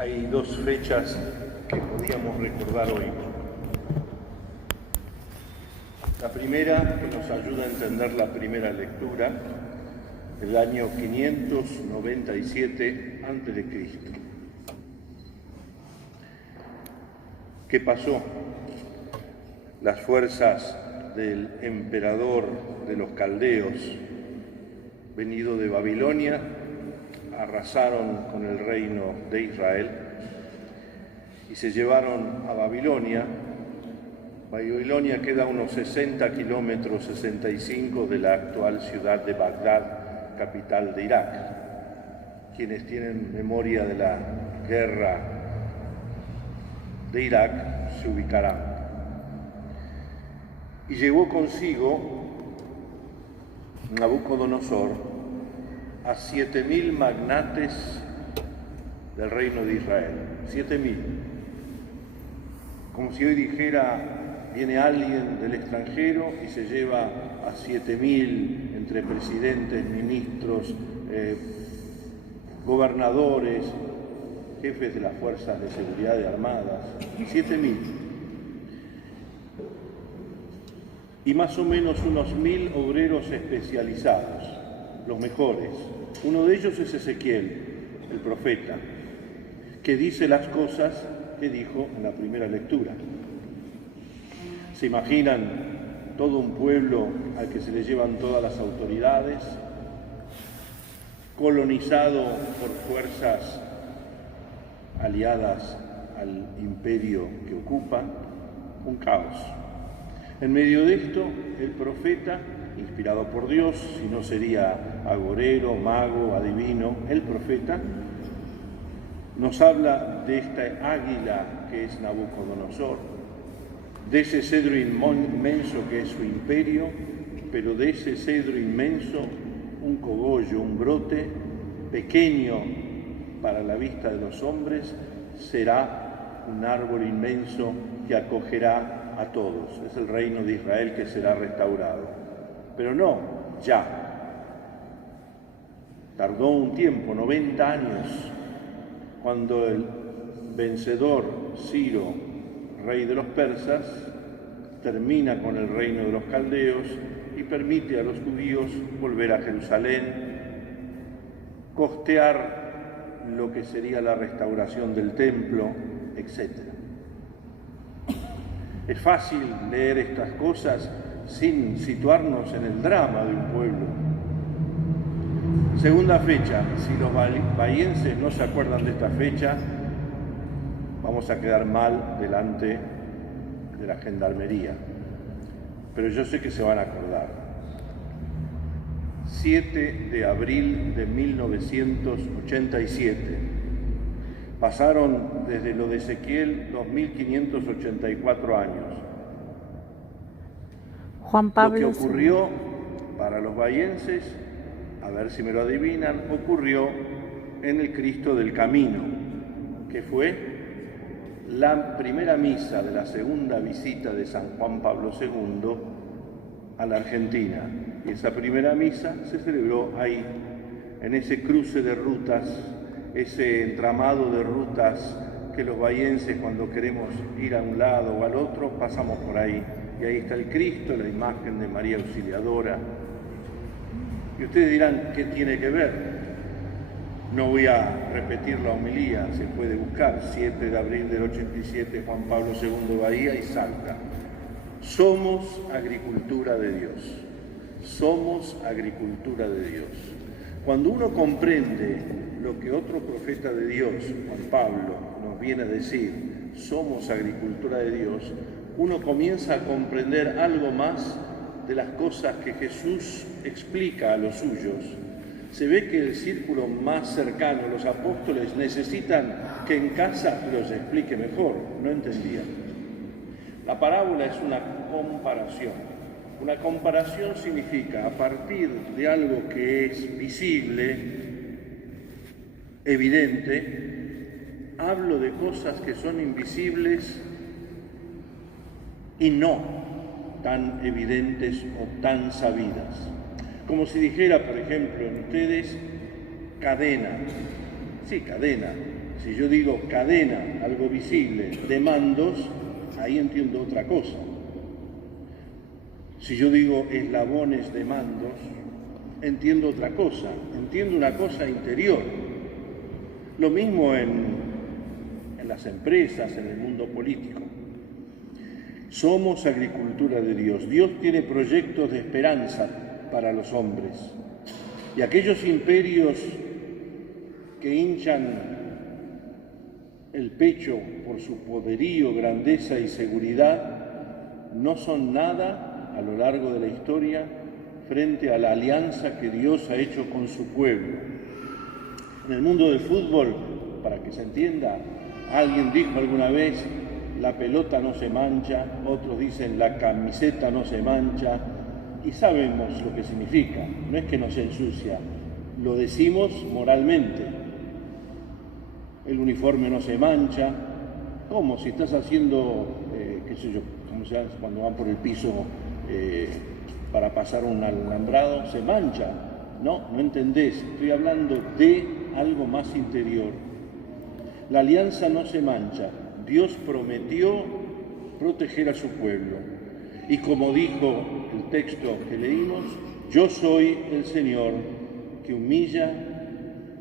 Hay dos fechas que podíamos recordar hoy. La primera, que nos ayuda a entender la primera lectura, el año 597 a.C. ¿Qué pasó? Las fuerzas del emperador de los caldeos, venido de Babilonia, arrasaron con el reino de Israel y se llevaron a Babilonia. Babilonia queda a unos 60 kilómetros, 65 de la actual ciudad de Bagdad, capital de Irak. Quienes tienen memoria de la guerra de Irak se ubicarán. Y llevó consigo Nabucodonosor a 7.000 magnates del reino de Israel. 7.000. Como si hoy dijera, viene alguien del extranjero y se lleva a 7.000 entre presidentes, ministros, gobernadores, jefes de las fuerzas de seguridad y armadas. 7.000. Y más o menos unos 1.000 obreros especializados, los mejores. Uno de ellos es Ezequiel, el profeta, que dice las cosas que dijo en la primera lectura. ¿Se imaginan todo un pueblo al que se le llevan todas las autoridades, colonizado por fuerzas aliadas al imperio que ocupa? Un caos. En medio de esto, el profeta, inspirado por Dios, si no sería agorero, mago, adivino, el profeta, nos habla de esta águila que es Nabucodonosor, de ese cedro inmenso que es su imperio, pero de ese cedro inmenso, un cogollo, un brote pequeño para la vista de los hombres, será un árbol inmenso que acogerá a todos. Es el reino de Israel que será restaurado. Pero no ya. Tardó un tiempo, 90 años, cuando el vencedor Ciro, rey de los persas, termina con el reino de los caldeos y permite a los judíos volver a Jerusalén, costear lo que sería la restauración del templo, etc. Es fácil leer estas cosas sin situarnos en el drama de un pueblo. Segunda fecha, si los bahienses no se acuerdan de esta fecha, vamos a quedar mal delante de la gendarmería. Pero yo sé que se van a acordar. 7 de abril de 1987. Pasaron desde lo de Ezequiel 2584 años. Juan Pablo. Lo que ocurrió para los bahienses, a ver si me lo adivinan, ocurrió en el Cristo del Camino, que fue la primera misa de la segunda visita de San Juan Pablo II a la Argentina. Y esa primera misa se celebró ahí, en ese cruce de rutas, ese entramado de rutas que los bahienses, cuando queremos ir a un lado o al otro, pasamos por ahí. Y ahí está el Cristo, la imagen de María Auxiliadora. Y ustedes dirán, ¿qué tiene que ver? No voy a repetir la homilía, se puede buscar, 7 de abril del 87, Juan Pablo II, Bahía y Salta. Somos agricultura de Dios. Somos agricultura de Dios. Cuando uno comprende lo que otro profeta de Dios, Juan Pablo, nos viene a decir, somos agricultura de Dios, uno comienza a comprender algo más de las cosas que Jesús explica a los suyos. Se ve que el círculo más cercano, los apóstoles, necesitan que en casa los explique mejor, no entendían. La parábola es una comparación. Una comparación significa, a partir de algo que es visible, evidente, hablo de cosas que son invisibles y no tan evidentes o tan sabidas. Como si dijera, por ejemplo, en ustedes, cadena. Sí, cadena. Si yo digo cadena, algo visible, de mandos, ahí entiendo otra cosa. Si yo digo eslabones de mandos, entiendo otra cosa, entiendo una cosa interior. Lo mismo en las empresas, en el mundo político. Somos agricultura de Dios. Dios tiene proyectos de esperanza para los hombres. Y aquellos imperios que hinchan el pecho por su poderío, grandeza y seguridad, no son nada a lo largo de la historia frente a la alianza que Dios ha hecho con su pueblo. En el mundo del fútbol, para que se entienda, alguien dijo alguna vez, la pelota no se mancha, otros dicen la camiseta no se mancha, y sabemos lo que significa, no es que no se ensucia, lo decimos moralmente. El uniforme no se mancha, ¿cómo? Si estás haciendo, qué sé yo, ¿cómo se hace cuando van por el piso para pasar un alambrado? Se mancha. No entendés, estoy hablando de algo más interior. La alianza no se mancha. Dios prometió proteger a su pueblo. Y como dijo el texto que leímos, yo soy el Señor que humilla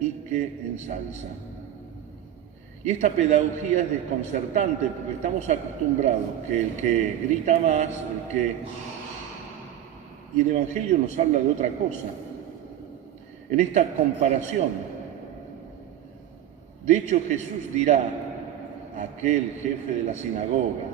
y que ensalza. Y esta pedagogía es desconcertante porque estamos acostumbrados que el que grita más, y el Evangelio nos habla de otra cosa. En esta comparación, de hecho Jesús dirá a aquel jefe de la sinagoga,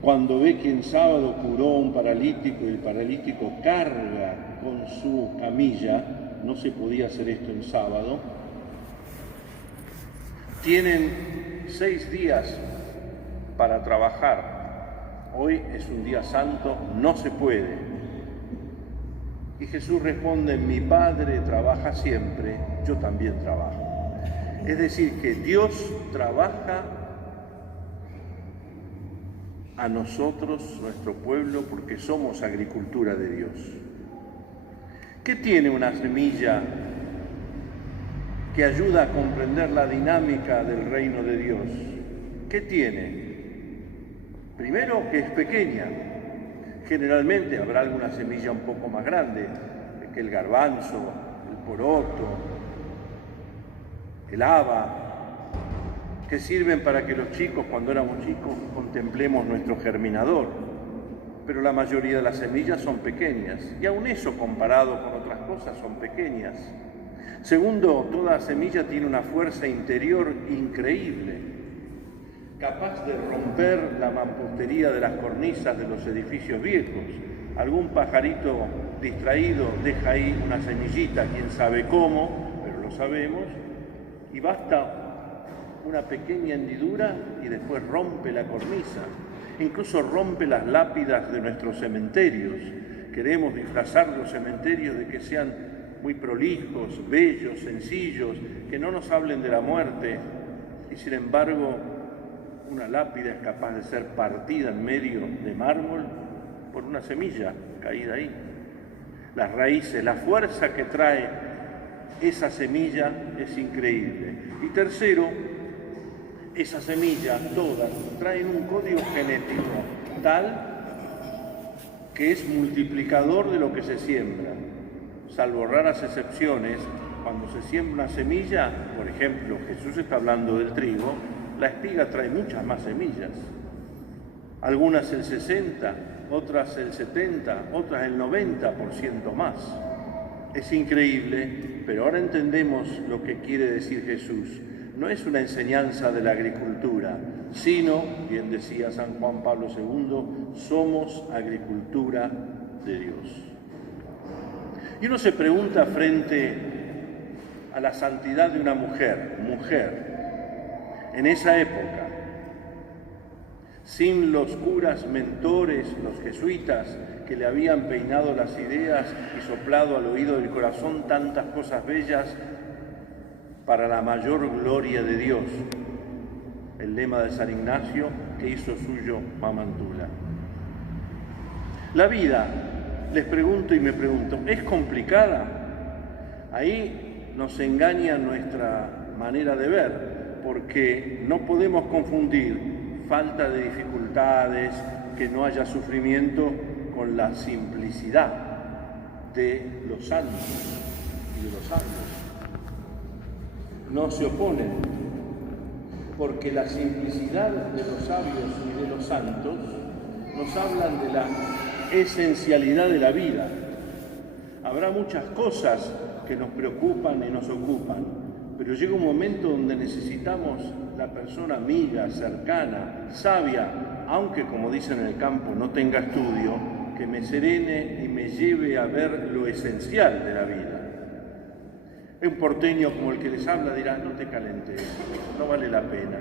cuando ve que en sábado curó a un paralítico y el paralítico carga con su camilla, no se podía hacer esto en sábado, tienen 6 días para trabajar. Hoy es un día santo, no se puede. Y Jesús responde, mi Padre trabaja siempre, yo también trabajo. Es decir, que Dios trabaja a nosotros, nuestro pueblo, porque somos agricultura de Dios. ¿Qué tiene una semilla que ayuda a comprender la dinámica del reino de Dios? ¿Qué tiene? Primero, que es pequeña. Generalmente habrá alguna semilla un poco más grande que el garbanzo, el poroto, el haba, que sirven para que los chicos, cuando éramos chicos, contemplemos nuestro germinador. Pero la mayoría de las semillas son pequeñas, y aun eso, comparado con otras cosas, son pequeñas. Segundo, toda semilla tiene una fuerza interior increíble, capaz de romper la mampostería de las cornisas de los edificios viejos. Algún pajarito distraído deja ahí una semillita, quién sabe cómo, pero lo sabemos, y basta una pequeña hendidura y después rompe la cornisa. Incluso rompe las lápidas de nuestros cementerios. Queremos disfrazar los cementerios de que sean muy prolijos, bellos, sencillos, que no nos hablen de la muerte, y sin embargo una lápida es capaz de ser partida en medio de mármol por una semilla caída ahí. Las raíces, la fuerza que trae esa semilla es increíble. Y tercero, esa semilla, todas, traen un código genético tal que es multiplicador de lo que se siembra. Salvo raras excepciones, cuando se siembra una semilla, por ejemplo, Jesús está hablando del trigo, la espiga trae muchas más semillas. Algunas el 60, otras el 70, otras el 90% más. Es increíble, pero ahora entendemos lo que quiere decir Jesús. No es una enseñanza de la agricultura, sino, bien decía San Juan Pablo II, somos agricultura de Dios. Y uno se pregunta frente a la santidad de una mujer, en esa época, sin los curas mentores, los jesuitas, que le habían peinado las ideas y soplado al oído del corazón tantas cosas bellas para la mayor gloria de Dios. El lema de San Ignacio que hizo suyo Mamantula. La vida, les pregunto y me pregunto, ¿es complicada? Ahí nos engaña manera de ver, porque no podemos confundir falta de dificultades, que no haya sufrimiento, con la simplicidad de los santos y de los sabios. No se oponen, porque la simplicidad de los sabios y de los santos nos hablan de la esencialidad de la vida. Habrá muchas cosas que nos preocupan y nos ocupan, pero llega un momento donde necesitamos la persona amiga, cercana, sabia, aunque como dicen en el campo no tenga estudio, que me serene y me lleve a ver lo esencial de la vida. Un porteño como el que les habla dirá, no te calentes, no vale la pena.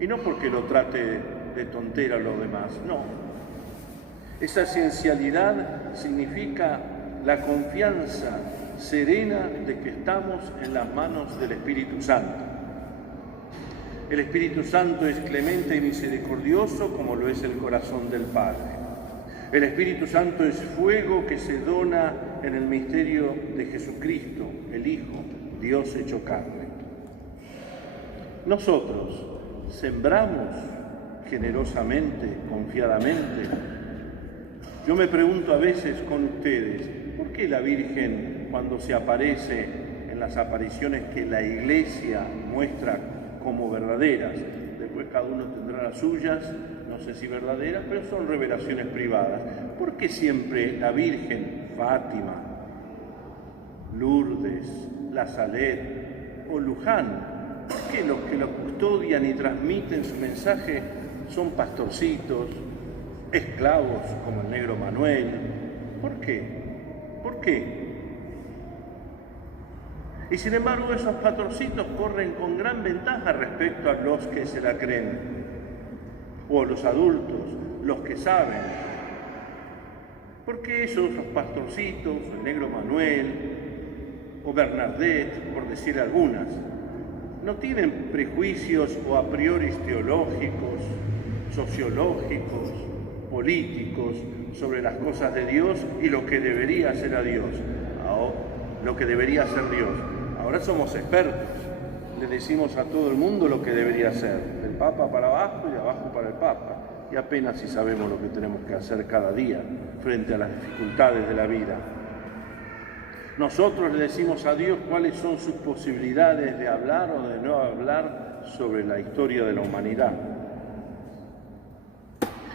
Y no porque lo trate de tontera a los demás, no. Esa esencialidad significa la confianza serena de que estamos en las manos del Espíritu Santo. El Espíritu Santo es clemente y misericordioso como lo es el corazón del Padre. El Espíritu Santo es fuego que se dona en el misterio de Jesucristo, el Hijo, Dios hecho carne. Nosotros sembramos generosamente, confiadamente. Yo me pregunto a veces con ustedes, ¿por qué la Virgen, cuando se aparece en las apariciones que la Iglesia muestra como verdaderas, después cada uno tendrá las suyas, no sé si verdaderas, pero son revelaciones privadas, ¿por qué siempre la Virgen, Fátima, Lourdes, La Salet o Luján, por qué los que lo custodian y transmiten su mensaje son pastorcitos, esclavos como el negro Manuel? ¿Por qué? ¿Por qué? Y sin embargo esos pastorcitos corren con gran ventaja respecto a los que se la creen, o a los adultos, los que saben. Porque esos, los pastorcitos, el negro Manuel o Bernadette, por decir algunas, no tienen prejuicios o a priori teológicos, sociológicos, políticos sobre las cosas de Dios y lo que debería ser a Dios, lo que debería ser Dios. Ahora somos expertos, le decimos a todo el mundo lo que debería ser, del Papa para abajo y de abajo para el Papa, y apenas si sabemos lo que tenemos que hacer cada día frente a las dificultades de la vida. Nosotros le decimos a Dios cuáles son sus posibilidades de hablar o de no hablar sobre la historia de la humanidad.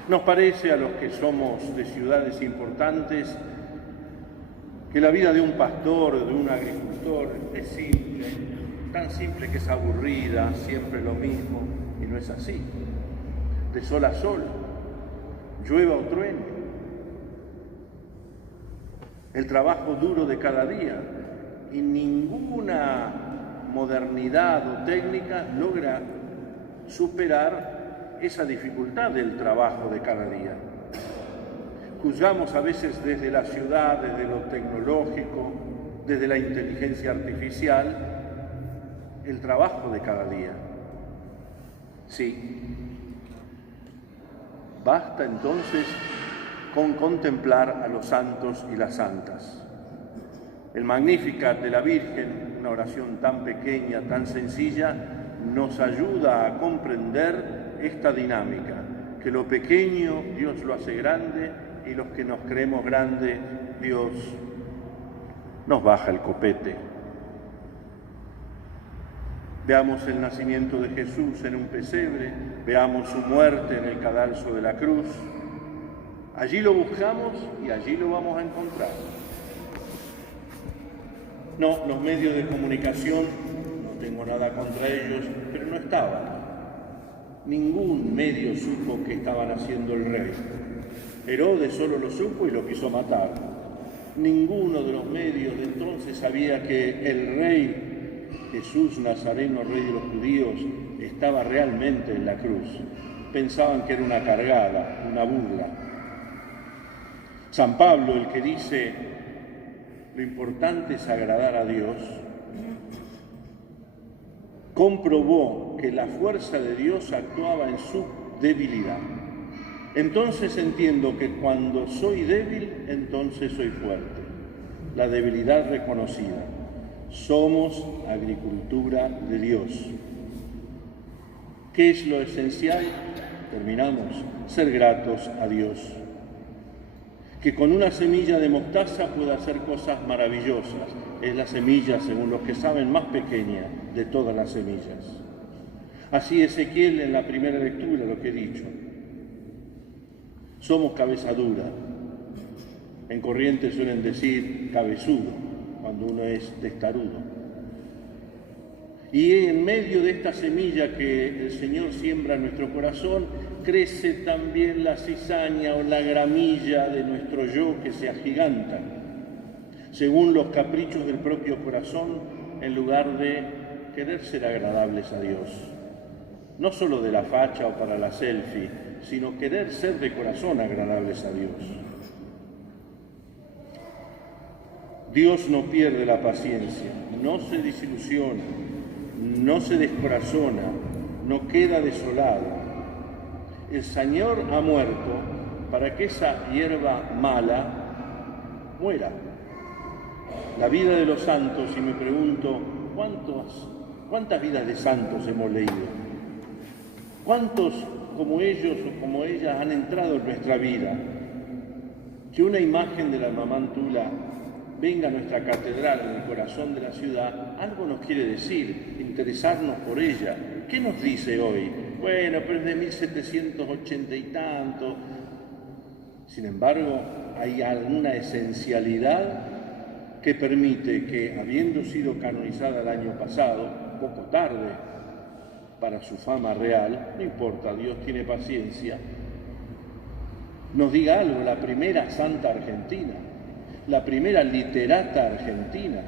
Nos parece a los que somos de ciudades importantes que la vida de un pastor o de un agricultor es simple, tan simple que es aburrida, siempre lo mismo, y no es así. De sol a sol, llueva o truene. El trabajo duro de cada día, y ninguna modernidad o técnica logra superar esa dificultad del trabajo de cada día. Juzgamos a veces desde la ciudad, desde lo tecnológico, desde la inteligencia artificial, el trabajo de cada día. Sí. Basta entonces con contemplar a los santos y las santas. El Magnificat de la Virgen, una oración tan pequeña, tan sencilla, nos ayuda a comprender esta dinámica, que lo pequeño Dios lo hace grande y los que nos creemos grandes, Dios nos baja el copete. Veamos el nacimiento de Jesús en un pesebre, veamos su muerte en el cadalso de la cruz. Allí lo buscamos y allí lo vamos a encontrar. No, los medios de comunicación, no tengo nada contra ellos, pero no estaban. Ningún medio supo que estaba naciendo el rey. Herodes solo lo supo y lo quiso matar. Ninguno de los medios de entonces sabía que el rey Jesús Nazareno, rey de los judíos, estaba realmente en la cruz. Pensaban que era una cargada, una burla. San Pablo, el que dice, lo importante es agradar a Dios, comprobó que la fuerza de Dios actuaba en su debilidad. Entonces entiendo que cuando soy débil, entonces soy fuerte. La debilidad reconocida. Somos agricultura de Dios. ¿Qué es lo esencial? Terminamos. Ser gratos a Dios. Que con una semilla de mostaza pueda hacer cosas maravillosas. Es la semilla, según los que saben, más pequeña de todas las semillas. Así Ezequiel en la primera lectura, lo que he dicho. Somos cabeza dura. En Corrientes suelen decir cabezudo, cuando uno es testarudo. Y en medio de esta semilla que el Señor siembra en nuestro corazón, crece también la cizaña o la gramilla de nuestro yo que se agiganta, según los caprichos del propio corazón, en lugar de querer ser agradables a Dios. No solo de la facha o para la selfie, sino querer ser de corazón agradables a Dios. Dios no pierde la paciencia, no se desilusiona, no se descorazona, no queda desolado. El Señor ha muerto para que esa hierba mala muera. La vida de los santos, y me pregunto, ¿cuántas vidas de santos hemos leído? ¿Cuántos como ellos o como ellas han entrado en nuestra vida? Que una imagen de la Mamá Tula venga a nuestra catedral en el corazón de la ciudad, algo nos quiere decir, interesarnos por ella. ¿Qué nos dice hoy? Bueno, pero es de 1780 y tanto. Sin embargo, hay alguna esencialidad que permite que, habiendo sido canonizada el año pasado, poco tarde para su fama real, no importa, Dios tiene paciencia, nos diga algo, la primera santa argentina, la primera literata argentina.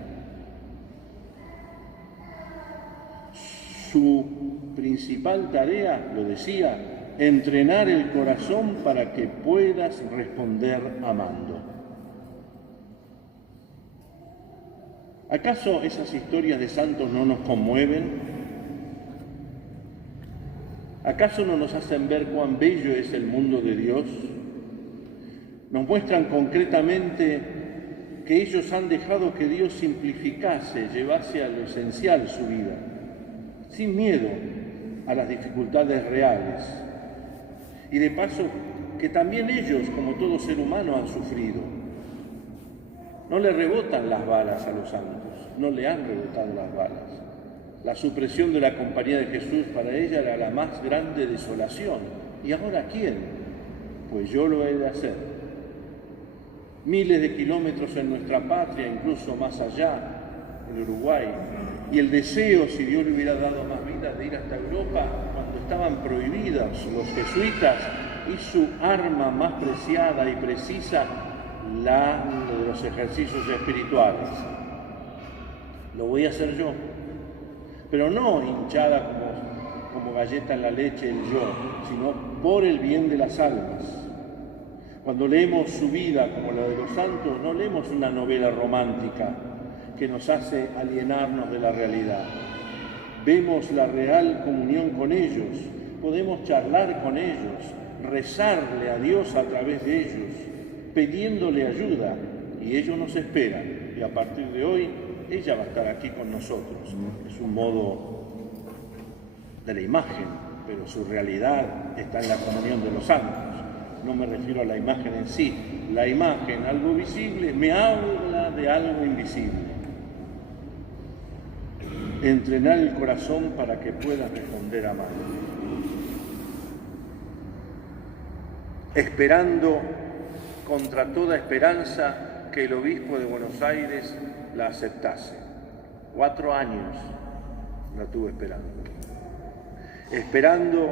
Su principal tarea, lo decía, entrenar el corazón para que puedas responder amando. ¿Acaso esas historias de santos no nos conmueven? ¿Acaso no nos hacen ver cuán bello es el mundo de Dios? Nos muestran concretamente que ellos han dejado que Dios simplificase, llevase a lo esencial su vida, sin miedo a las dificultades reales. Y de paso, que también ellos, como todo ser humano, han sufrido. No le rebotan las balas a los santos, no le han rebotado las balas. La supresión de la Compañía de Jesús para ella era la más grande desolación. ¿Y ahora quién? Pues yo lo he de hacer. Miles de kilómetros en nuestra patria, incluso más allá, en Uruguay, y el deseo, si Dios le hubiera dado más vida, de ir hasta Europa cuando estaban prohibidos los jesuitas, y su arma más preciada y precisa, la de los ejercicios espirituales. Lo voy a hacer yo, pero no hinchada como galleta en la leche el yo, sino por el bien de las almas. Cuando leemos su vida como la de los santos, no leemos una novela romántica que nos hace alienarnos de la realidad. Vemos la real comunión con ellos, podemos charlar con ellos, rezarle a Dios a través de ellos, pidiéndole ayuda, y ellos nos esperan. Y a partir de hoy, ella va a estar aquí con nosotros. Es un modo de la imagen, pero su realidad está en la comunión de los santos. No me refiero a la imagen en sí. La imagen, algo visible, me habla de algo invisible. Entrenar el corazón para que puedas responder amando. Esperando contra toda esperanza que el obispo de Buenos Aires la aceptase. 4 años la tuve esperando. Esperando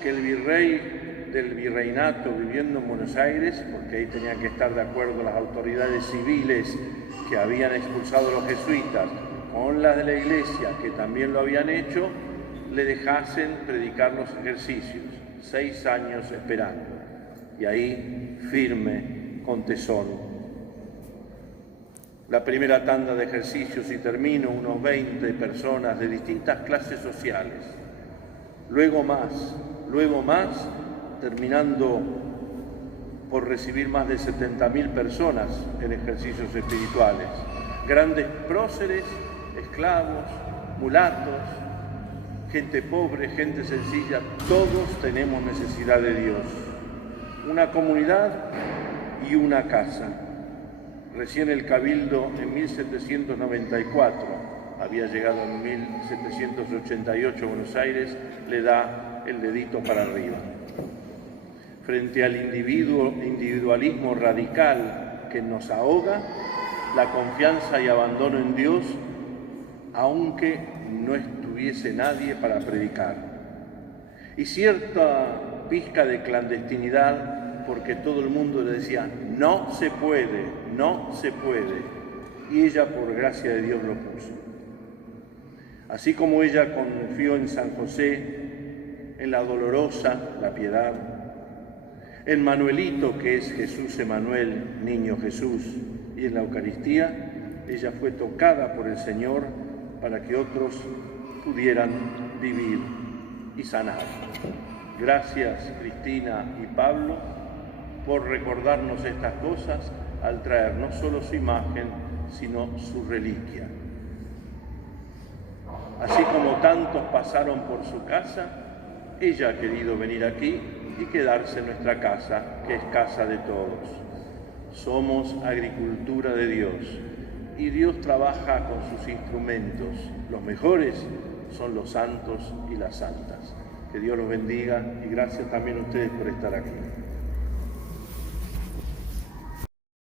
que el virrey del virreinato, viviendo en Buenos Aires, porque ahí tenían que estar de acuerdo las autoridades civiles que habían expulsado a los jesuitas, con las de la Iglesia, que también lo habían hecho, le dejasen predicar los ejercicios. 6 años esperando. Y ahí, firme, con tesón. La primera tanda de ejercicios, y termino, unos 20 personas de distintas clases sociales. Luego más, terminando por recibir más de 70.000 personas en ejercicios espirituales. grandes próceres, esclavos, mulatos, gente pobre, gente sencilla, todos tenemos necesidad de Dios. Una comunidad y una casa. Recién el Cabildo en 1794, había llegado en 1788 a Buenos Aires, le da el dedito para arriba. Frente al individualismo radical que nos ahoga, la confianza y abandono en Dios, aunque no estuviese nadie para predicar. Y cierta pizca de clandestinidad, porque todo el mundo le decía, no se puede, no se puede. Y ella, por gracia de Dios, lo puso. Así como ella confió en San José, en la dolorosa, la piedad, en Manuelito, que es Jesús Emanuel, niño Jesús, y en la Eucaristía, ella fue tocada por el Señor para que otros pudieran vivir y sanar. Gracias, Cristina y Pablo, por recordarnos estas cosas al traer no solo su imagen, sino su reliquia. Así como tantos pasaron por su casa, ella ha querido venir aquí y quedarse en nuestra casa, que es casa de todos. Somos agricultura de Dios y Dios trabaja con sus instrumentos. Los mejores son los santos y las santas. Que Dios los bendiga y gracias también a ustedes por estar aquí.